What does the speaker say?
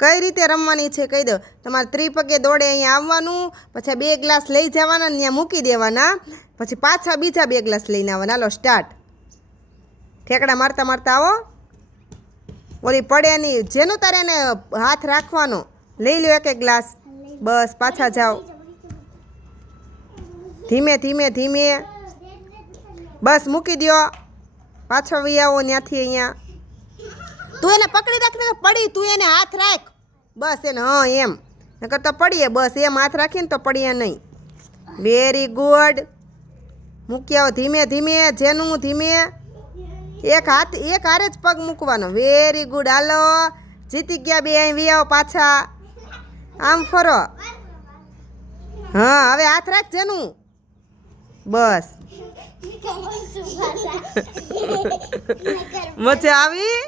કઈ રીતે રમવાની છે કહી દો. તમારે ત્રિપગે દોડે અહીંયા આવવાનું, પછી બે ગ્લાસ લઈ જવાના ત્યાં મૂકી દેવાના, પછી પાછા બીજા બે ગ્લાસ લઈને આવવાના. હાલો સ્ટાર્ટ ઠેકડા મારતા મારતા આવો. ઓલી પડે નહીં જેનું તારે એને હાથ રાખવાનો, લઈ લો એક એક ગ્લાસ. બસ, પાછા જાઓ. ધીમે ધીમે ધીમે. બસ, મૂકી દ્યો. પાછો વી આવો ત્યાંથી અહીંયા. તું એને પકડી રાખને પડી, તું એને હાથ રાખ. બસ એને હા એમ. નકર તો પડીએ બસ એમ હાથ રાખીને તો પડીએ નહીં. વેરી ગુડ મૂકી આવો ધીમે ધીમે જેનું ધીમે. એક હાથ એક હારે જ પગ મૂકવાનો. વેરી ગુડ હાલો. જીતી ગયા બે અહીં વી આવો પાછા. આમ ફરો. હા હવે હાથ રાખ જેનું. બસ. મજા આવી?